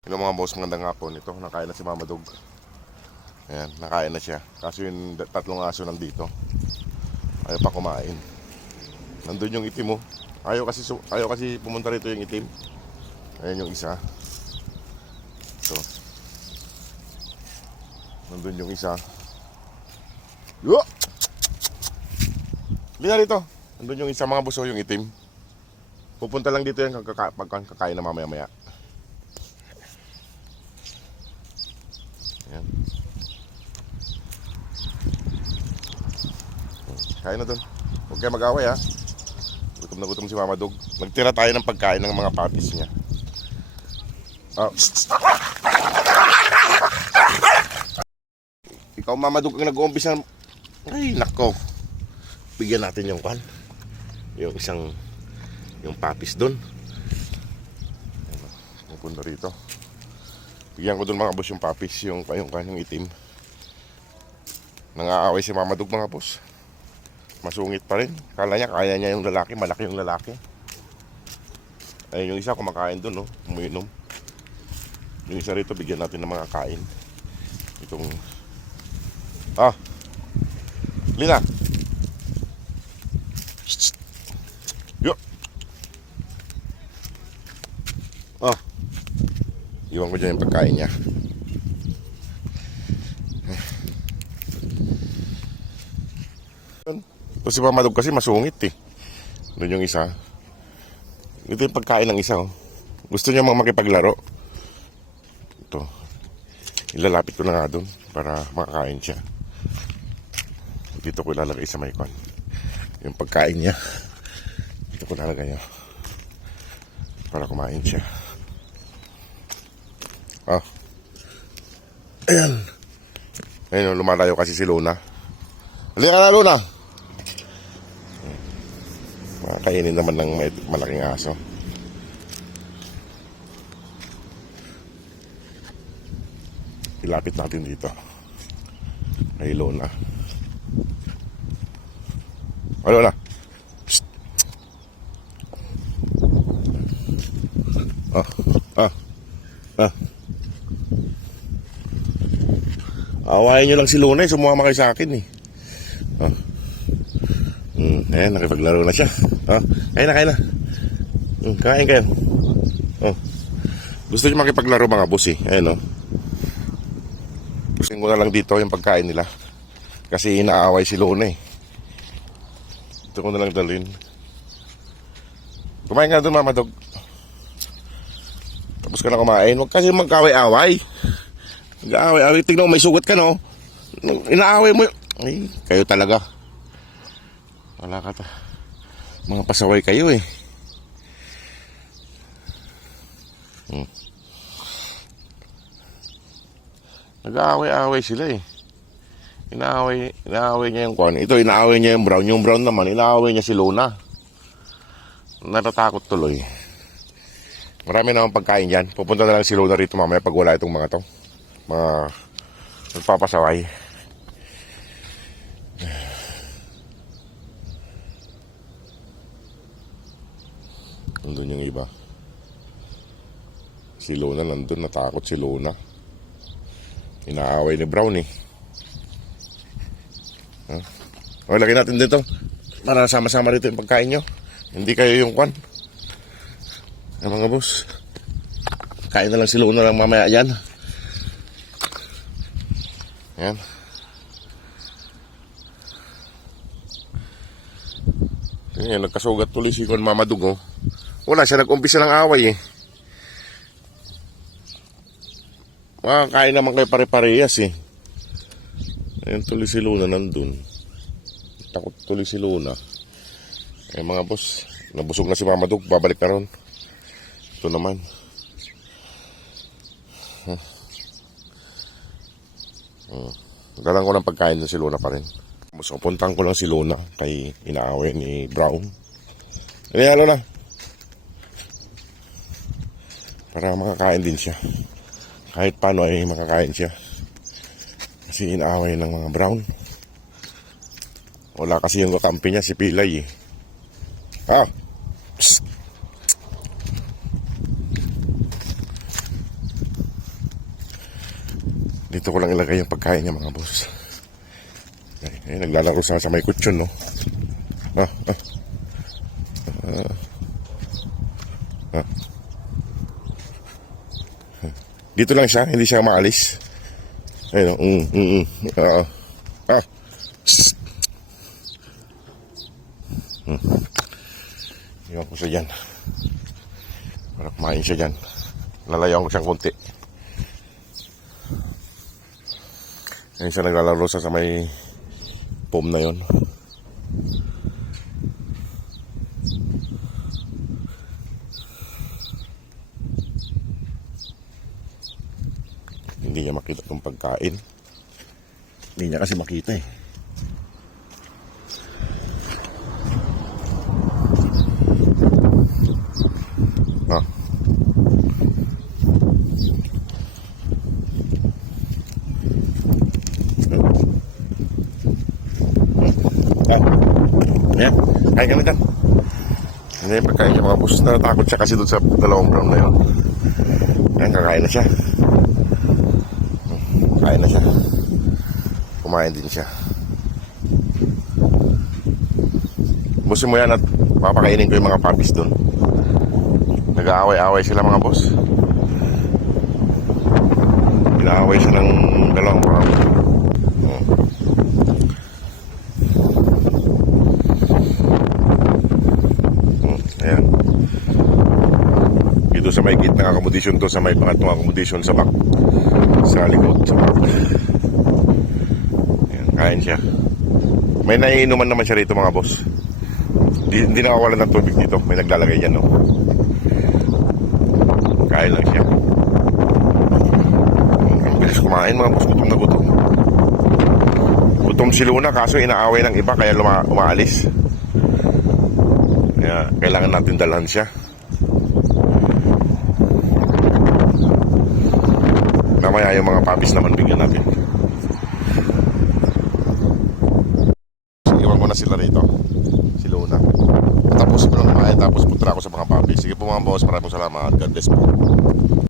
Hello mga boss, magandang hapon. Ito, nakain na si Mama Dog. Ayan, nakain na siya. Kaso yung tatlong aso nandito, ayaw pa kumain. Nandun yung itim mo. Ayaw kasi pumunta rito yung itim. Ayan yung isa. Ito. Nandun yung isa. Yo! Liga dito. Nandun yung isa mga boss, yung itim. Pupunta lang dito yung kakain na mamaya-maya. Ayan. Kain na doon. Huwag kayo mag-away ha. Gutom na gutom si Mama Dog. Nagtira tayo ng pagkain ng mga puppies niya. Ikaw Mama Dog ang nag-uumpisa. Ay nako. Bigyan natin yung yung puppies doon. Ang punta rito. Bigyan ko doon mga boss yung puppies, yung itim. Nangaaway si Mama Dog mga boss. Masungit pa rin. Kala niya, kaya niya yung lalaki, malaki yung lalaki. Ayun yung isa kumakain doon, no? Umiinom. Yung isa rito, bigyan natin ng mga kain. Itong... Lina! Yo! Iwan ko dyan yung pagkain niya. Ito si Mama Dog kasi masungit eh. Doon yung isa. Ito yung pagkain ng isa oh. Gusto niya makipaglaro. Ito. Ilalapit ko na nga doon para makakain siya. Dito ko ilalagay sa may kon. Yung pagkain niya. Dito ko ilalagay oh. Para kumain siya. Ayan. Ayun, lumalayo kasi si Luna. Halika na, Luna. Makakainin naman ng malaking aso. Ilapit natin dito. Kay Luna. Luna. Psst. Awayin nyo lang si Luna eh. Sumama kayo sa akin eh. Ayan, nakipaglaro na siya. Kain na. Kain kayo. Gusto nyo makipaglaro mga boss eh. Ayan o. Gusto ko na lang dito yung pagkain nila. Kasi inaaway si Luna eh. Ito ko na lang dalhin. Kumain ka na doon Mama Dog. Tapos ka na kumain. Huwag kasi magkaway-away. Mag-aaway-away. Tignan mo, may sugat ka no. Inaaway mo. Ay, kayo talaga. Wala ka ta. Mga pasaway kayo eh. Nag-aaway-aaway sila eh. Inaaway niya yung kwan. Ito, inaaway niya yung brown. Yung brown naman, inaaway niya si Luna. Natatakot tuloy. Marami naman pagkain dyan. Pupunta na lang si Luna rito mamaya pag wala itong mga to. Mga nagpapasaway. Nandun yung iba. Si Luna nandun. Natakot si Luna. Inaaway ni Brown eh. Lagyan natin dito. Para sama-sama rito yung pagkain nyo. Hindi kayo yung kwan. Mga boss. Kain na lang si Luna lang mamaya yan. Ayan. Ayan, nagkasugat tuloy si Mama Dog oh. Wala siya nag-umpisa ng away eh. Makakain naman kayo pare-parehas eh. Ayan tuloy si Luna nandun. Takot tuloy si Luna. Ayan mga boss. Nabusog na si Mama Dog. Babalik na ron. Ito naman. Dalang ko ng pagkain doon si Luna pa rin. So puntahan ko lang si Luna. Kay inaaway ni Brown. Ano na? Para makakain din siya. Kahit paano ay makakain siya. Kasi inaaway ng mga Brown. Wala kasi yung kakampi niya si Pilay eh. Psst. Dito ko lang ilagay yung pagkain niya mga boss. Ay, naglalaro sa may kutsyon, no? Ah, ah. Ah. Dito lang siya, hindi siya maalis. Ayun, ah. Tss. Iwan ko siya dyan. Para kumain siya dyan. Lalayawan ko siyang konti. Ayun siya naglalaro sa may foam na yon. Hindi niya makita itong pagkain. Hindi niya kasi makita eh. Ah. Ayan, kain ka na dyan. Hindi yung pagkain niya mga boss. Natatakot siya kasi doon sa dalawang brown na yun. Ayan, kakain na siya. Kain na siya. Kumain din siya. Busin mo yan at papakainin ko yung mga puppies doon. Nag-aaway-aaway sila mga boss. Inaaway siya ng dalawang brown. Ayan. Dito sa may gitna accommodation to, sa may pangatong accommodation sa back. Sa likod, sa back. Ayan, kain siya. May naiinuman naman siya rito mga boss. Hindi nakawalan ng tubig dito. May naglalagay dyan, no? Kain lang siya. Ang bilis kumain mga boss. Gutom na gutom. Gutom si Luna kaso inaaway ng iba kaya umaalis. Kaya kailangan natin dalhan siya. Mamaya yung mga puppies naman bigyan natin. Iwan ko na sila rito. Si Luna. Tapos ko lang kumain tapos punta ako sa mga puppies. Sige po mga boss, maraming salamat. God bless po.